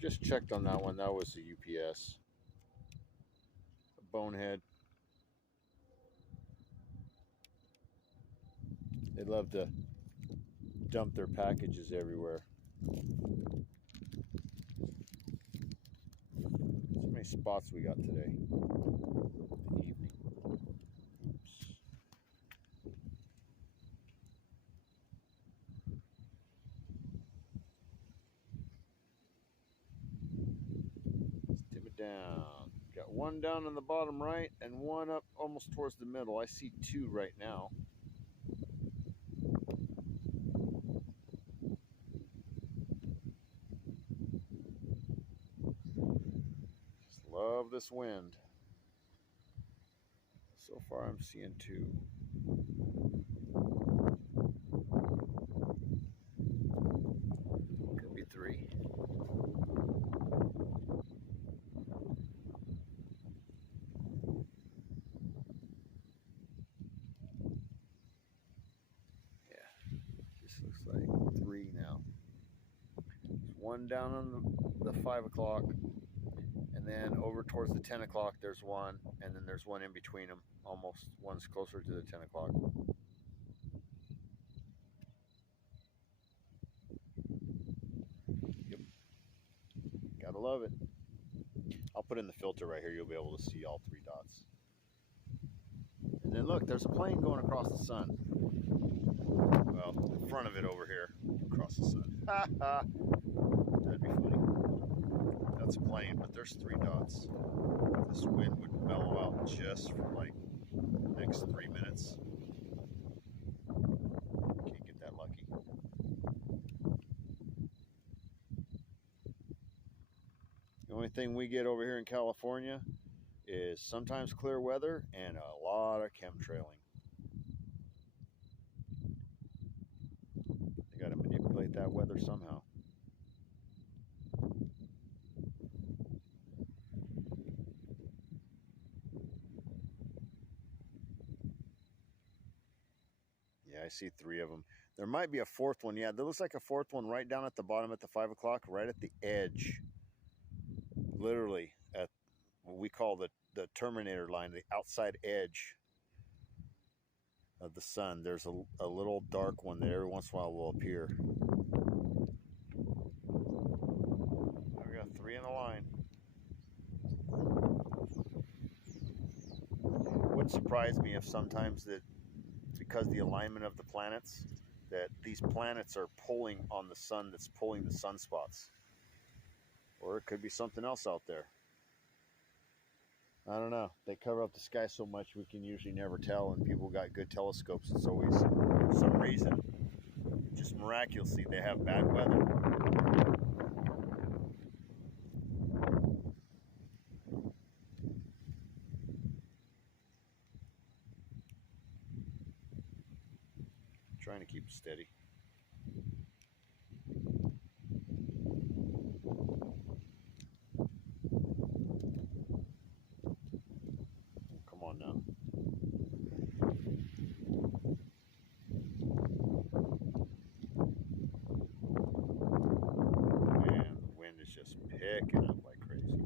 just checked on that one. That was the UPS. A bonehead. They love to dump their packages everywhere. So many spots we got today. The evening. Oops. Let's dim it down. Got one down in the bottom right and one up almost towards the middle. I see two right now. Just love this wind. So far I'm seeing two. Could be three. Yeah, this looks like three now. There's one down on the 5 o'clock, and then over towards the 10 o'clock there's one, and then there's one in between them. Almost one's closer to the 10 o'clock. Yep. Gotta love it. I'll put in the filter right here. You'll be able to see all three dots. And then look, there's a plane going across the sun. Well, in front of it over here, across the sun. Ha ha! That'd be funny. That's a plane, but there's three dots. This wind would mellow out just for like the next 3 minutes. Can't get that lucky. The only thing we get over here in California is sometimes clear weather and a lot of chemtrailing. They got to manipulate that weather somehow. Yeah, I see three of them. There might be a fourth one. Yeah, there looks like a fourth one right down at the bottom at the 5 o'clock, right at the edge. Literally at what we call the terminator line, the outside edge of the sun. There's a little dark one that every once in a while will appear. We got three in a line. It wouldn't surprise me if sometimes that it's because the alignment of the planets, that these planets are pulling on the sun, that's pulling the sunspots. Or it could be something else out there. I don't know. They cover up the sky so much we can usually never tell, and people got good telescopes. It's always, for some reason, just miraculously, they have bad weather. Trying to keep it steady. Come on now. Man, the wind is just picking up like crazy.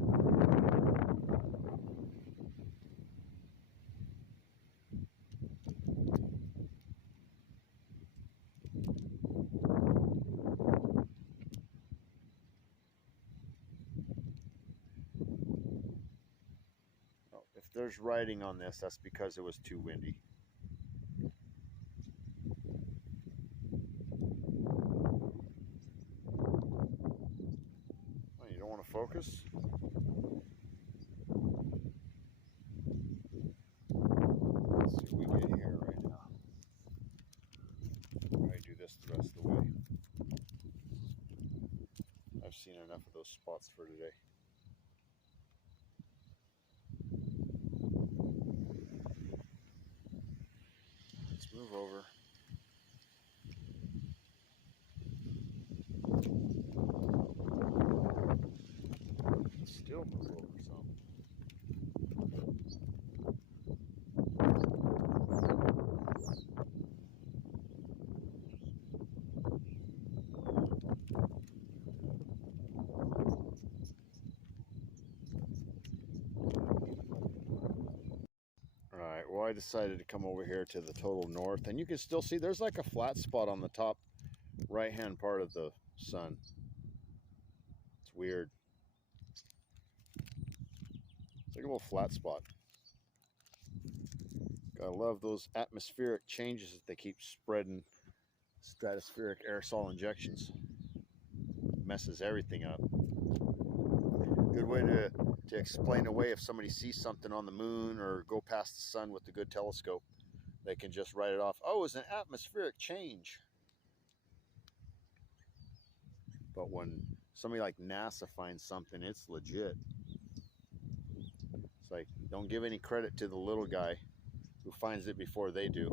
If there's writing on this, that's because it was too windy. Oh, you don't want to focus? Let's see what we get here right now. I'm going to do this the rest of the way. I've seen enough of those spots for today. Let's move over. Still move over some. decided to come over here to the total north, and you can still see there's like a flat spot on the top right hand part of the sun. It's weird. It's like a little flat spot. Gotta love those atmospheric changes that they keep spreading. Stratospheric aerosol injections. Messes everything up. Good way to explain away if somebody sees something on the moon or go past the sun with a good telescope. They can just write it off. Oh, it's an atmospheric change. But when somebody like NASA finds something, it's legit. It's like, don't give any credit to the little guy who finds it before they do.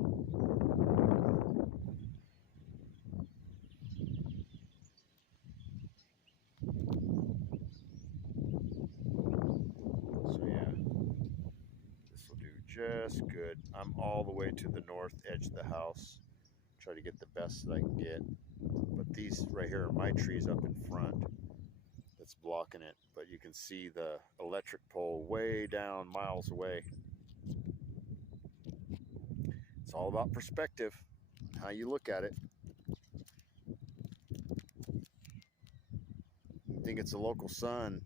So yeah, this will do just good. I'm all the way to the north edge of the house. Try to get the best that I can get. But these right here are my trees up in front that's blocking it. But you can see the electric pole way down miles away. It's all about perspective, how you look at it. You think it's a local sun,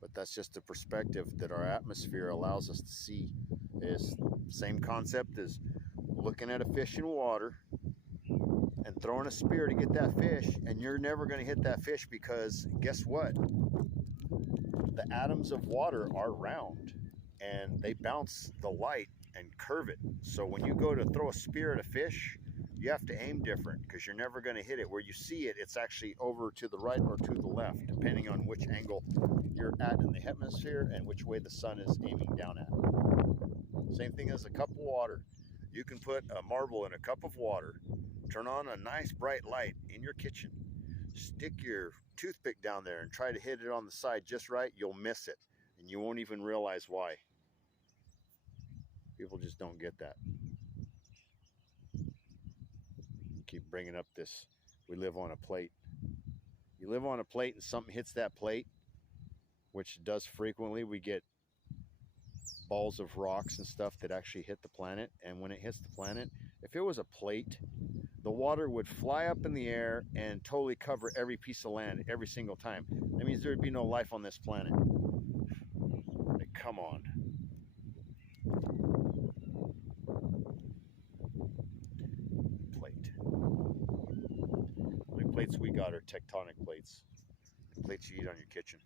but that's just a perspective that our atmosphere allows us to see. It's the same concept as looking at a fish in water and throwing a spear to get that fish, and you're never going to hit that fish because guess what? The atoms of water are round and they bounce the light and curve it. So when you go to throw a spear at a fish, you have to aim different because you're never going to hit it. Where you see it, it's actually over to the right or to the left, depending on which angle you're at in the hemisphere and which way the sun is aiming down at. Same thing as a cup of water. You can put a marble in a cup of water, turn on a nice bright light in your kitchen, stick your toothpick down there and try to hit it on the side just right, you'll miss it. And you won't even realize why. People just don't get that. Keep bringing up this, we live on a plate. You live on a plate and something hits that plate, which does frequently. We get balls of rocks and stuff that actually hit the planet. And when it hits the planet, if it was a plate, the water would fly up in the air and totally cover every piece of land every single time. That means there'd be no life on this planet. Like, come on. Plate. The only plates we got are tectonic plates. The plates you eat on your kitchen.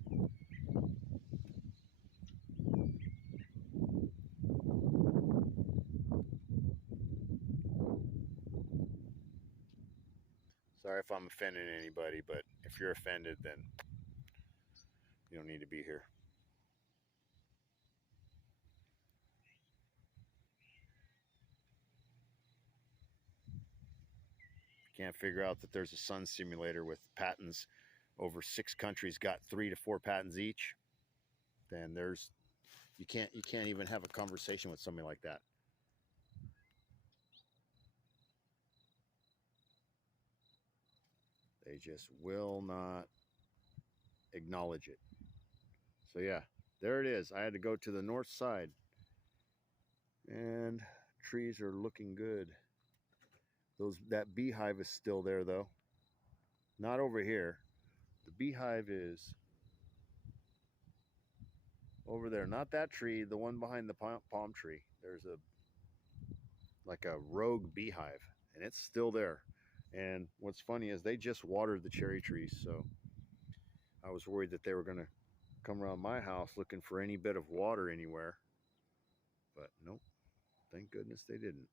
Sorry if I'm offending anybody, but if you're offended, then you don't need to be here. Can't figure out that there's a sun simulator with patents over 6 countries got 3 to 4 patents each, then there's you can't even have a conversation with somebody like that. They just will not acknowledge it. So yeah, there it is. I had to go to the north side, and trees are looking good. That beehive is still there though. Not over here. The beehive is over there. Not that tree, the one behind the palm tree. There's like a rogue beehive, and it's still there. And what's funny is they just watered the cherry trees, so I was worried that they were going to come around my house looking for any bit of water anywhere. But nope, thank goodness they didn't.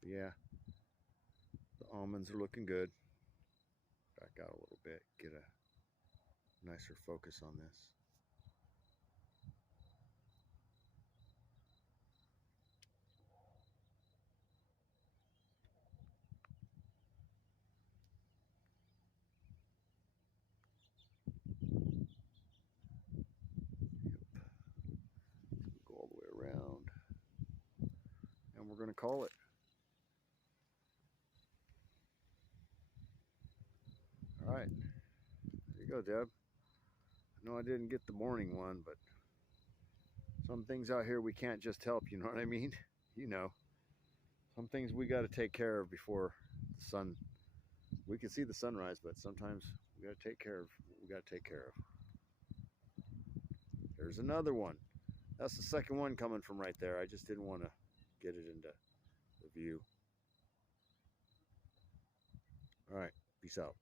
But yeah, the almonds are looking good. Back out a little bit, get a nicer focus on this. Go all the way around, and we're going to call it. All right, there you go, Deb. I know I didn't get the morning one, but Some things out here we can't just help, you know what I mean? You know, some things we got to take care of before the sun. We can see the sunrise, but sometimes we got to take care of what we got to take care of. There's another one. That's the second one coming from right there. I just didn't want to get it into the view. All right, peace out.